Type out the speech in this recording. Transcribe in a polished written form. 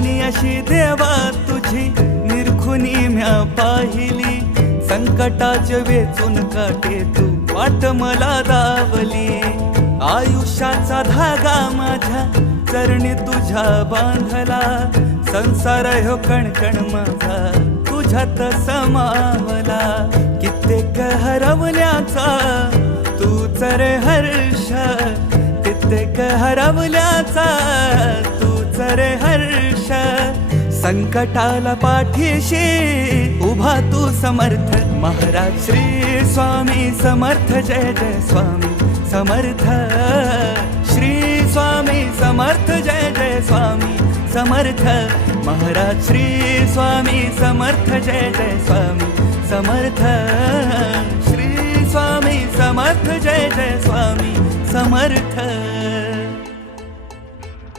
करणी अशी देवा तुझी निरखुनी म्या पाहिली, संकटाचे वेचून काटे तू वाट मला दावली. आयुष्याचा धागा माझ्या चरणी तुझ्या बांधला, संसार ह्यो कणकण माझा तुझ्यात समावला. कित्येक हरवल्याचा तूच रे हर्ष, कित्येक हरवल्याचा तूच रे हर्ष. संकटाला पाठीशी उभा तू समर्थ, महाराज श्री स्वामी समर्थ. जय जय स्वामी समर्थ, श्री स्वामी समर्थ. जय जय स्वामी समर्थ, महाराज श्री स्वामी समर्थ. जय जय स्वामी समर्थ, श्री स्वामी समर्थ. जय जय स्वामी समर्थ.